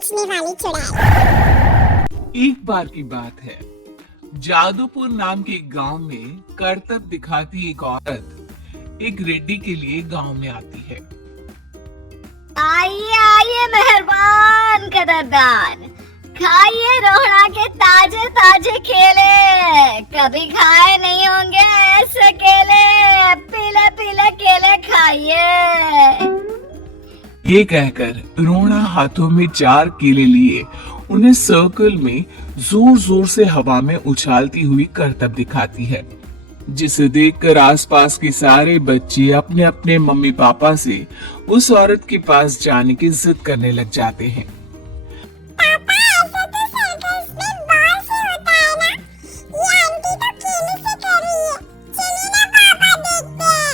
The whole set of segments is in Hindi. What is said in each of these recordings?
बेचने वाली चुड़ैल। एक बार की बात है, जादूपुर नाम के एक गांव में करतब दिखाती एक औरत एक रेड्डी के लिए गांव में आती है। आइए आइए मेहरबान कदरदान, खाइए रोहड़ा के ताजे ताजे केले, कभी खाए नहीं होंगे ऐसे केले, पीले पीले केले खाइए। ये कहकर रोहड़ा हाथों में 4 केले लिए उन्हें सर्कल में जोर जोर से हवा में उछालती हुई करतब दिखाती है, जिसे देखकर आसपास के सारे बच्चे अपने अपने मम्मी पापा से उस औरत के पास जाने की जिद करने लग जाते हैं। पापा, ऐसा तो सर्कस में बॉल से होता है ना? ये आंटी तो केले से कर रही है। चलिए ना पापा, देखते हैं।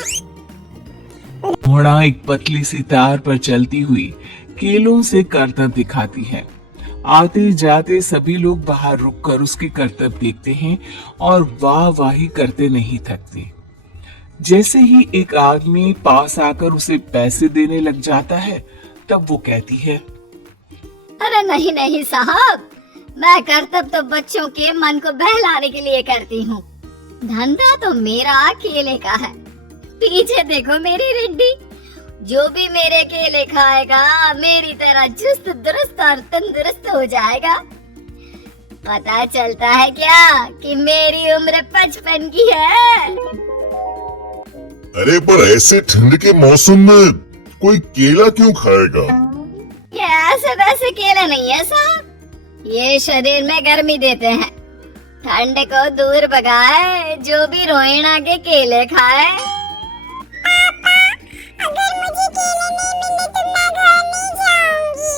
घोड़ा एक पतली सी तार पर चलती हुई केलों से करतब दिखाती है। आते जाते सभी लोग बाहर रुककर उसकी करतब देखते हैं और वाह वाही करते नहीं थकते। जैसे ही एक आदमी पास आकर उसे पैसे देने लग जाता है, तब वो कहती है, अरे नहीं नहीं साहब, मैं करतब तो बच्चों के मन को बहलाने के लिए करती हूँ, धंधा तो मेरा केले का है। पीछे देखो मेरी रेड्डी, जो भी मेरे केले खाएगा मेरी तरह चुस्त दुरुस्त और तंदुरुस्त हो जाएगा। पता चलता है क्या कि मेरी उम्र 55 की है। अरे पर ऐसे ठंड के मौसम में कोई केला क्यों खाएगा? ये ऐसे वैसे केले नहीं है साहब, ये शरीर में गर्मी देते हैं, ठंड को दूर भगाए, जो भी रोहिणा के केले खाए। अगर मुझे केले नहीं मिले तो मैं घर नहीं जाऊंगी।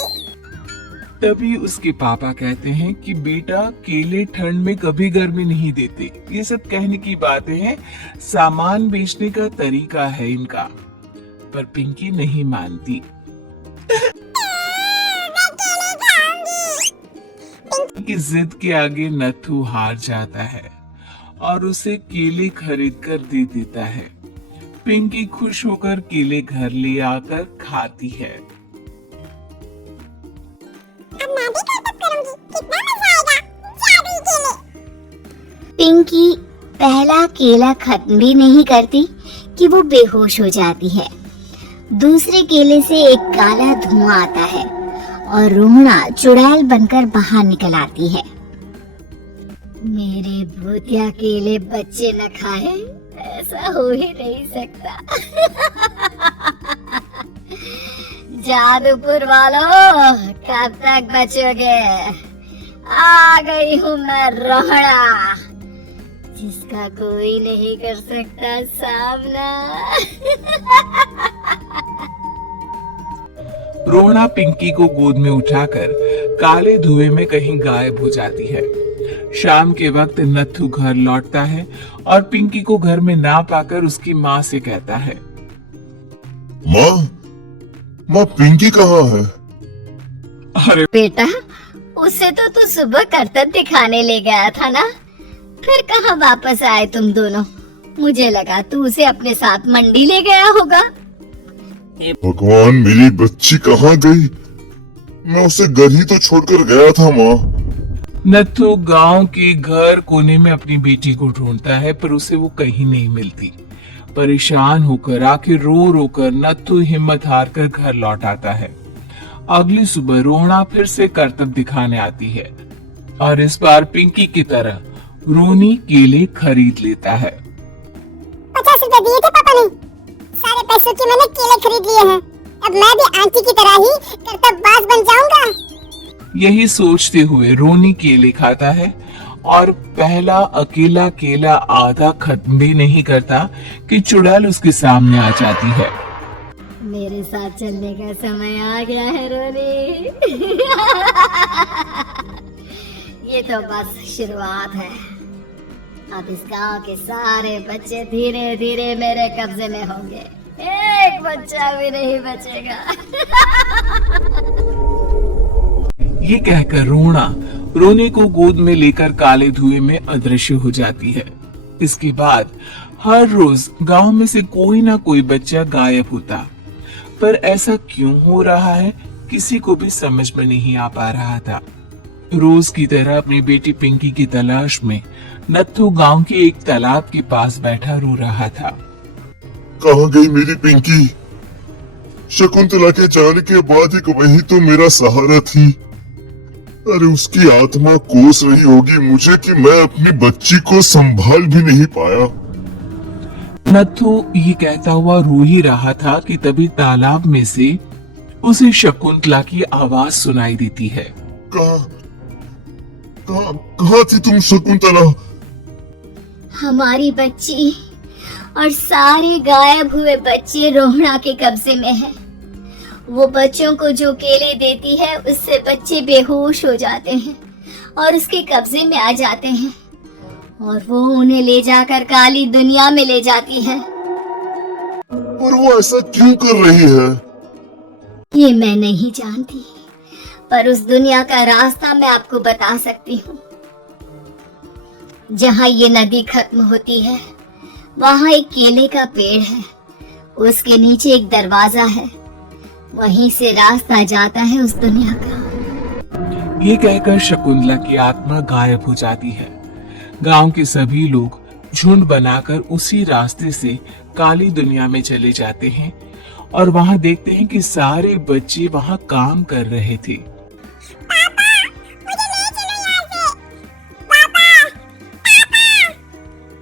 तभी उसके पापा कहते हैं कि बेटा, केले ठंड में कभी गर्मी नहीं देते। ये सब कहने की बातें हैं, सामान बेचने का तरीका है इनका। पर पिंकी नहीं मानती। मैं केले खाऊंगी। पिंकी की जिद के आगे नथु हार जाता है और उसे केले खरीद कर दे देता है। पिंकी खुश होकर केले घर ले आकर खाती है। अब मैं भी करतब करूंगी, कितना मजा आएगा। जादुई केले। पिंकी पहला केला खत्म भी नहीं करती कि वो बेहोश हो जाती है। दूसरे केले से एक काला धुआं आता है और रोहड़ा चुड़ैल बनकर बाहर निकल आती है। मेरे भूतिया केले बच्चे न खाए, ऐसा हो ही नहीं सकता। जादूपुर वालों, कब तक बचोगे? आ गई हूँ मैं रोहड़ा, जिसका कोई नहीं कर सकता सामना। रोहड़ा पिंकी को गोद में उठाकर काले धुएं में कहीं गायब हो जाती है। शाम के वक्त नथु घर लौटता है और पिंकी को घर में ना पाकर उसकी माँ से कहता है, माँ पिंकी कहाँ है? अरे बेटा, उसे तो तू सुबह करतब दिखाने ले गया था ना, फिर कहाँ वापस आए तुम दोनों? मुझे लगा तू उसे अपने साथ मंडी ले गया होगा। भगवान, मेरी बच्ची कहाँ गई? मैं उसे घर ही तो छोड़कर गया था माँ। नथु गांव के घर कोने में अपनी बेटी को ढूंढता है, पर उसे वो कहीं नहीं मिलती। परेशान होकर आखिर रो रो कर नथु हिम्मत हार कर घर लौट आता है। अगली सुबह रोहड़ा फिर से करतब दिखाने आती है और इस बार पिंकी की तरह रोनी केले खरीद लेता है। 50 रुपए दिए थे पापा ने, सारे पैसों के मैंने केले खरीद लिए हैं। अब मैं भी आंटी की तरह ही करतबबाज बन जाऊंगा। यही सोचते हुए रोनी केले खाता है और पहला अकेला केला आधा खत्म भी नहीं करता कि चुड़ैल उसके सामने आ जाती है। मेरे साथ चलने का समय आ गया है रोनी। ये तो बस शुरुआत है, अब इस गांव के सारे बच्चे धीरे धीरे मेरे कब्जे में होंगे, एक बच्चा भी नहीं बचेगा। ये कहकर रोहड़ा रोने को गोद में लेकर काले धुएं में अदृश्य हो जाती है। इसके बाद हर रोज गांव में से कोई ना कोई बच्चा गायब होता, पर ऐसा क्यों हो रहा है किसी को भी समझ में नहीं आ पा रहा था। रोज की तरह अपनी बेटी पिंकी की तलाश में नत्थू गांव के एक तालाब के पास बैठा रो रहा था। कहाँ गई मेरी पिंकी? शकुंतला के जाने के बाद एक वही तो मेरा सहारा थी। अरे उसकी आत्मा कोस रही होगी मुझे कि मैं अपनी बच्ची को संभाल भी नहीं पाया। नत्थू ये कहता हुआ रो ही रहा था कि तभी तालाब में से उसे शकुंतला की आवाज सुनाई देती है। कहाँ थी तुम शकुंतला? हमारी बच्ची और सारे गायब हुए बच्चे रोहड़ा के कब्जे में हैं। वो बच्चों को जो केले देती है उससे बच्चे बेहोश हो जाते हैं और उसके कब्जे में आ जाते हैं और वो उन्हें ले जाकर काली दुनिया में ले जाती है। और वो ऐसा क्यों कर रही है? ये मैं नहीं जानती, पर उस दुनिया का रास्ता मैं आपको बता सकती हूँ। जहाँ ये नदी खत्म होती है वहाँ एक केले का पेड़ है, उसके नीचे एक दरवाजा है, वहीं से रास्ता जाता है उस दुनिया का। ये कहकर शकुंतला की आत्मा गायब हो जाती है। गांव के सभी लोग झुंड बनाकर उसी रास्ते से काली दुनिया में चले जाते हैं और वहां देखते हैं कि सारे बच्चे वहां काम कर रहे थे।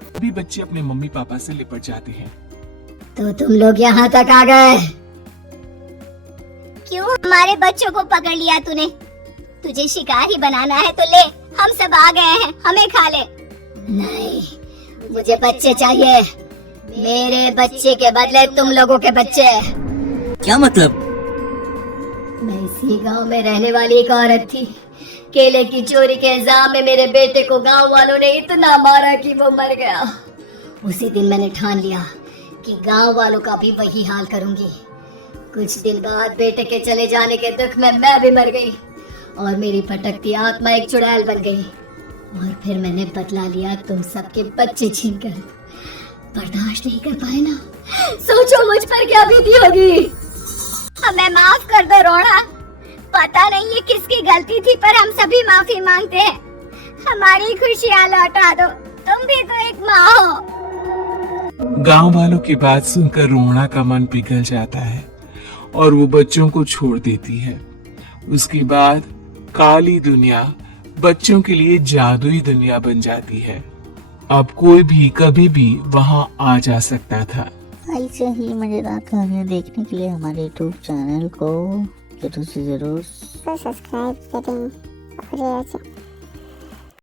सभी बच्चे अपने मम्मी पापा से लिपट जाते हैं। तो तुम लोग यहाँ तक आ गए? क्यों हमारे बच्चों को पकड़ लिया तूने? तुझे शिकारी बनाना है तो ले, हम सब आ गए हैं, हमें खा ले। नहीं, मुझे बच्चे चाहिए, मेरे बच्चे के बदले तुम लोगों के बच्चे। क्या मतलब? मैं इसी गांव में रहने वाली एक औरत थी। केले की चोरी के इल्जाम में मेरे बेटे को गांव वालों ने इतना मारा कि वो मर गया। उसी दिन मैंने ठान लिया कि गांव वालों का भी वही हाल करूंगी। कुछ दिन बाद बेटे के चले जाने के दुख में मैं भी मर गई और मेरी भटकती आत्मा एक चुड़ैल बन गई। और फिर मैंने बदला लिया तुम सबके बच्चे छीनकर। बर्दाश्त नहीं कर पाए ना, सोचो मुझ पर क्या बीती होगी। हमें माफ कर दो रोड़ा, पता नहीं ये किसकी गलती थी पर हम सभी माफी मांगते हैं। हमारी खुशियाँ लौटा दो, तुम भी तो एक माँ हो। गांव वालों की बात सुनकर रोहड़ा का मन पिघल जाता है और वो बच्चों को छोड़ देती है। उसके बाद काली दुनिया बच्चों के लिए जादुई दुनिया बन जाती है। अब कोई भी कभी भी वहां आ जा सकता था। ऐसे ही मजेदार कहानियाँ देखने के लिए हमारे यूट्यूब चैनल को जरूर से जरूर सब्सक्राइब करें और